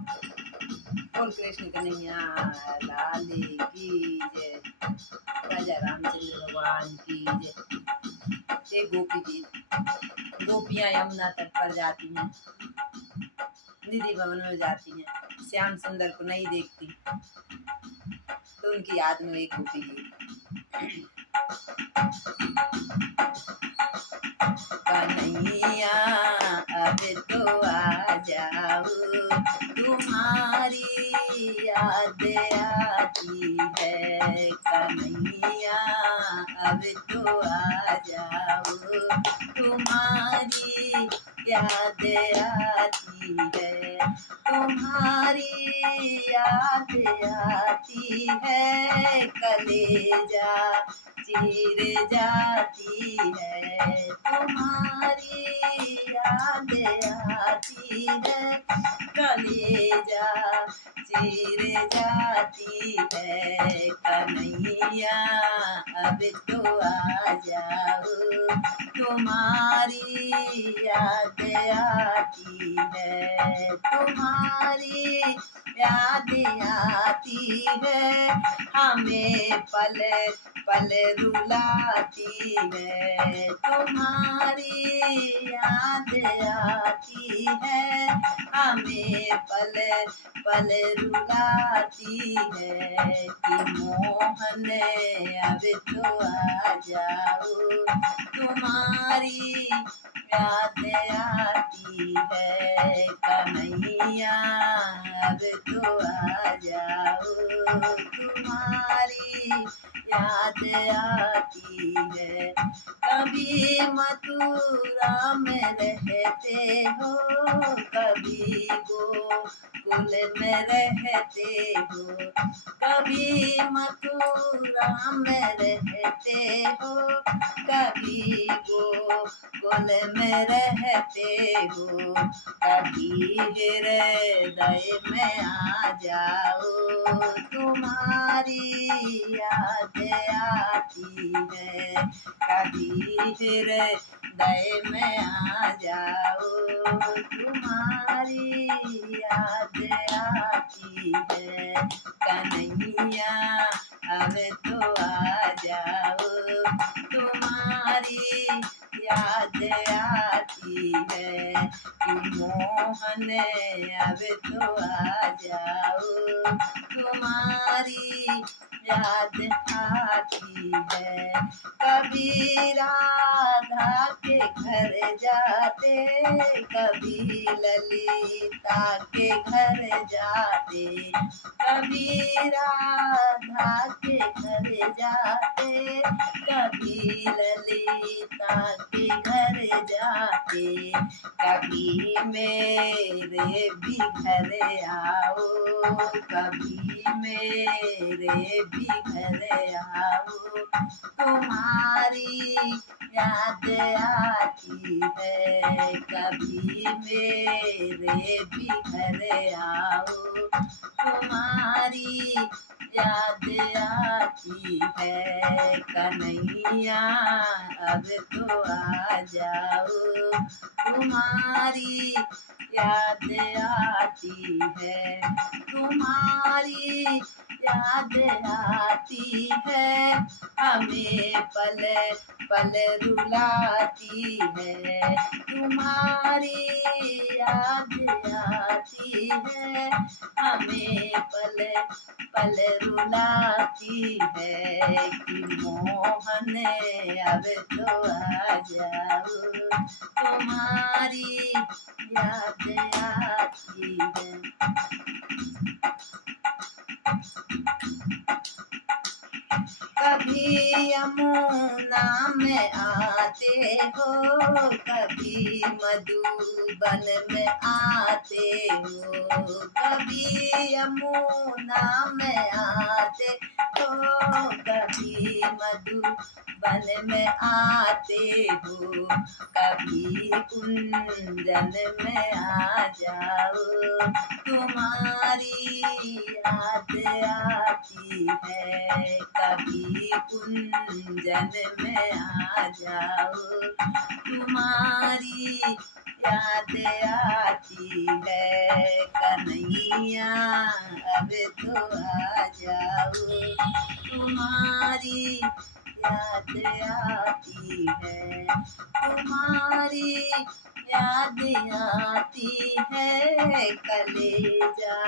बोल कृष्ण कन्हैया लाल की जय। राजा रामचंद्र भगवान की जय। एक गोपी गीत। गोपियां यमुना तट पर जाती हैं, निधि भवन में जाती हैं, श्याम सुंदर को नहीं देखती, तो उनकी याद में एक गोपी गीत। कन्हैया अब तो आ जाओ, तुम्हारी याद आती है। कन्हैया अब तो आ जाओ, तुम्हारी याद आती है। तुम्हारी याद आती है, कलेजा चीर जाती है। तुम्हारी याद आती है, कलेजा चीर जाती है। कन्हैया अब तो आ जाओ, तुम्हारी याद आती है। तुम्हारी याद आती है, हमें पल पल रुलाती है। तुम्हारी याद आती है, हमें पल पल रुलाती है। कि मोहन अब तो आ जाओ, तुम्हारी याद आती है। कन्हैया अब तो आ जाओ, तुम्हारी याद आती है। कभी मथुरा में रहते हो, कभी गोकुल में रहते हो। कभी मथुरा में रहते हो, कभी गोकुल में रहते हो। कभी हृदय में आ जाओ, तुम्हारी याद आती है। कभी हृदय में आ जाओ, तुम्हारी याद आती है। कन्हैया अब तो आ जाओ, तुम्हारी याद आती है। कि मोहन अब तो आ जाओ, तुम्हारी याद आती है। कभी राधा के घर जाते, कभी ललिता के घर जाते। कभी राधा के घर जाते, कभी ललिता के घर जाते। कभी मेरे भी घर आओ, कभी मेरे भी घर आओ। तुम्हारी याद आती है, कभी मेरे भी घर आओ। तुम्हारी याद आती है। कन्हैया अब तो आ जाओ, तुम्हारी याद आती है। तुम्हारी याद आती है, हमें पल पल रुलाती है। तुम्हारी याद आती है, हमें पल पल रुलाती है। कि मोहन अब तो आ जाओ, तुम्हारी याद आती है। कभी यमुना में आते हो, कभी मधुबन में आते हो। कभी यमुना में आते हो, कभी मधुबन में आते हो। कभी कुंजन में आ जाओ, तुम्हारी याद आती है। कभी कुंजन में आ जाओ, तुम्हारी याद आती है कन्हैया अब तो आ जाओ, तुम्हारी याद आती है, तुम्हारी याद आती है, कलेजा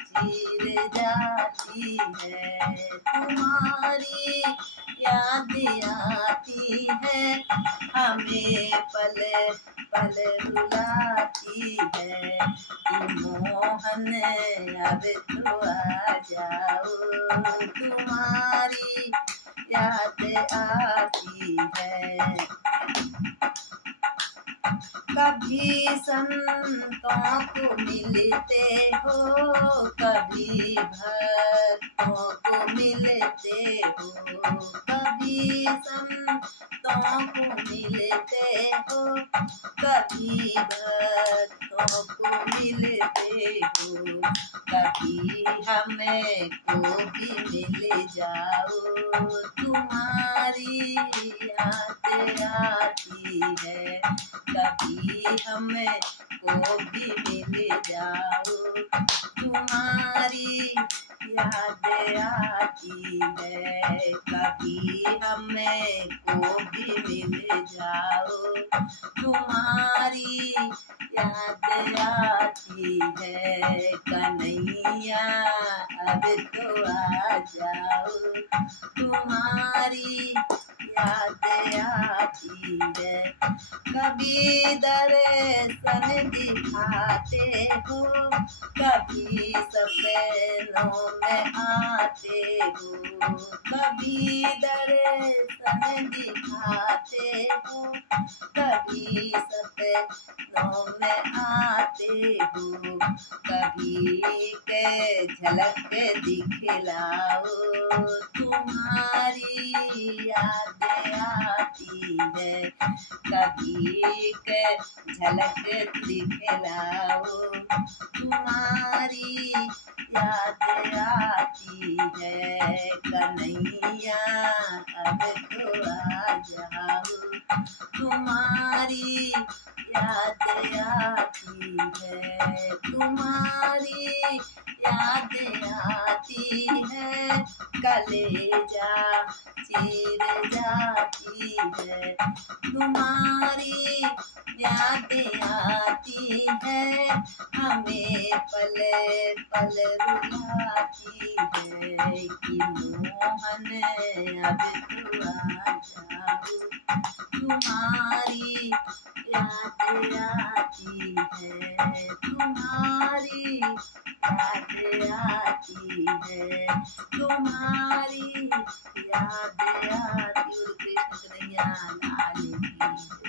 चीर जाती है, तुम्हारी याद आती है, हमें पल पल रुलाती है, कि मोहन अब तो आ जाओ, तुम्हारी याद आती है। कभी संतों को मिलते हो, कभी भक्तों को मिलते हो, कभी संतों को मिलते हो, कभी भक्तों को मिलते हो, कभी हमें को भी मिल जाओ, तुम्हारी याद आती है, कभी हमें को भी मिल जाओ, तुम्हारी याद आती है, कभी हमें को भी मिल जाओ, तुम्हारी याद आती है कन्हैया अब तो आ जाओ, तुम्हारी याद आती है। कभी दर्शन दिखाते हो, कभी सपनों में आते हो, कभी दर्शन दिखाते हो, कभी सपनों में आते हो, कभी के झलक दिखलाओ, तुम्हारी याद आती है, कभी के झलक दिखलाओ, तुम्हारी याद आती है कन्हैया अब तो आ जाओ, तुम्हारी याद आती है, तुम्हारी याद आती है, कलेजा चीर जाती है, तुम्हारी याद आती है, हमें पल पल रुलाती है, कि मोहन अब तो आ जाओ, तुम्हारी याद आती है, तुम्हारी याद आती है, तुम्हारी याद आती। कृष्ण कन्हैया लाल की